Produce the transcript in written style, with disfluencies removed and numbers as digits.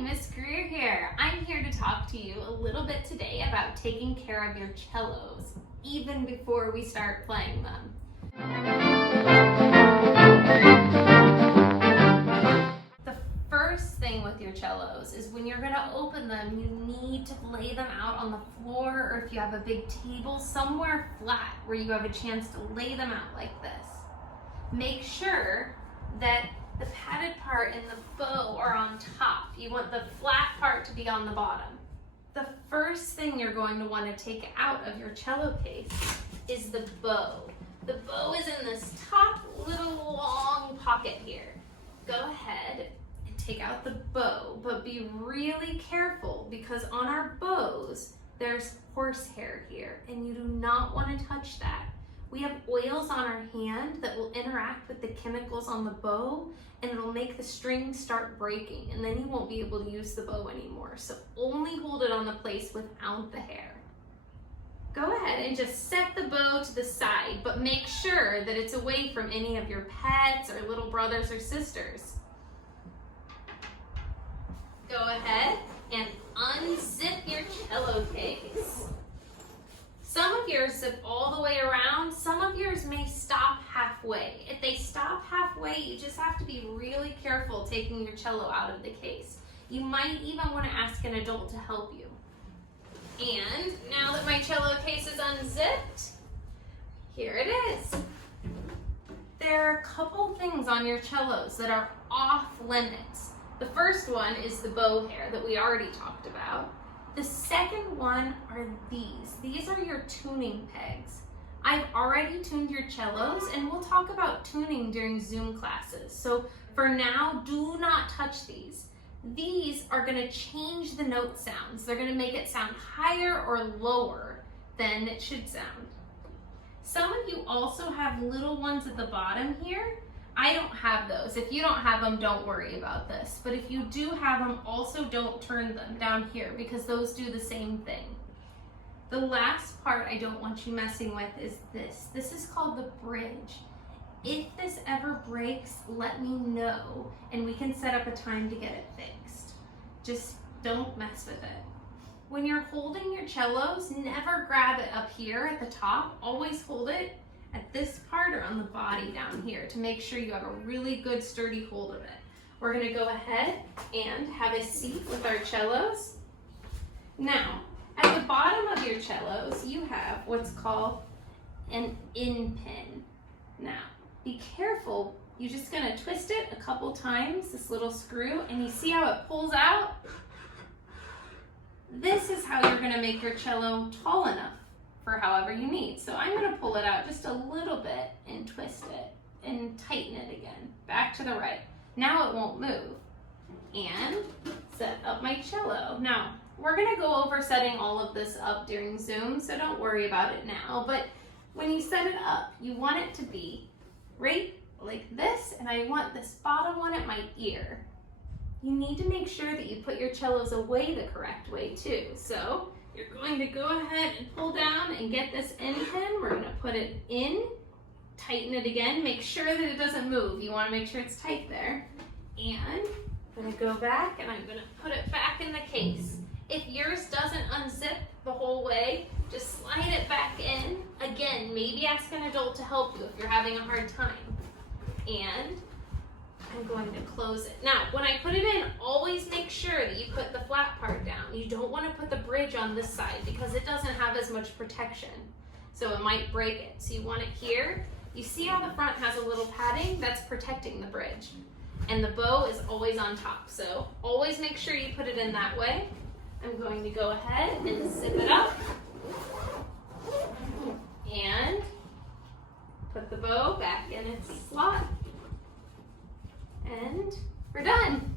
Miss Greer here. I'm here to talk to you a little bit today about taking care of your cellos, even before we start playing them. The first thing with your cellos is when you're gonna open them, you need to lay them out on the floor, or if you have a big table, somewhere flat where you have a chance to lay them out like this. Make sure that the padded part and the bow are on top. You want the flat part to be on the bottom. The first thing you're going to want to take out of your cello case is the bow. The bow is in this top little long pocket here. Go ahead and take out the bow, but be really careful because on our bows, there's horsehair here and you do not want to touch that. We have oils on our hand that will interact with the chemicals on the bow and it'll make the string start breaking and then you won't be able to use the bow anymore. So only hold it on the place without the hair. Go ahead and just set the bow to the side, but make sure that it's away from any of your pets or little brothers or sisters. Go ahead and unzip your cello case. Some of yours zip all the way around, some of yours may stop halfway. If they stop halfway, you just have to be really careful taking your cello out of the case. You might even want to ask an adult to help you. And now that my cello case is unzipped, here it is. There are a couple things on your cellos that are off limits. The first one is the bow hair that we already talked about. The second one are these. These are your tuning pegs. I've already tuned your cellos and we'll talk about tuning during Zoom classes. So for now, do not touch these. These are gonna change the note sounds. They're gonna make it sound higher or lower than it should sound. Some of you also have little ones at the bottom here. I don't have those. If you don't have them, don't worry about this. But if you do have them, also don't turn them down here because those do the same thing. The last part I don't want you messing with is this. This is called the bridge. If this ever breaks, let me know and we can set up a time to get it fixed. Just don't mess with it. When you're holding your cellos, never grab it up here at the top. Always hold it at this part or on the body down here to make sure you have a really good sturdy hold of it. We're gonna go ahead and have a seat with our cellos. Now, at the bottom of your cellos, you have what's called an in pin. Now, be careful, you're just gonna twist it a couple times, this little screw, and you see how it pulls out? This is how you're gonna make your cello tall enough for however you need. So I'm gonna pull it out just a little bit and twist it and tighten it again, back to the right. Now it won't move. And set up my cello. Now, we're gonna go over setting all of this up during Zoom, so don't worry about it now, but when you set it up, you want it to be right like this, and I want this bottom one at my ear. You need to make sure that you put your cellos away the correct way too. So you're going to go ahead and pull down and get this in pin. We're going to put it in, tighten it again, make sure that it doesn't move. You want to make sure it's tight there. And I'm going to go back and I'm going to put it back in the case. If yours doesn't unzip the whole way, just slide it back in. Again, maybe ask an adult to help you if you're having a hard time. And I'm going to close it. Now, when I put it in, always make sure that you put the flat part down. You don't want to put the bridge on this side because it doesn't have as much protection. So it might break it. So you want it here. You see how the front has a little padding? That's protecting the bridge. And the bow is always on top. So always make sure you put it in that way. I'm going to go ahead and zip it up. And put the bow back in its slot. And we're done.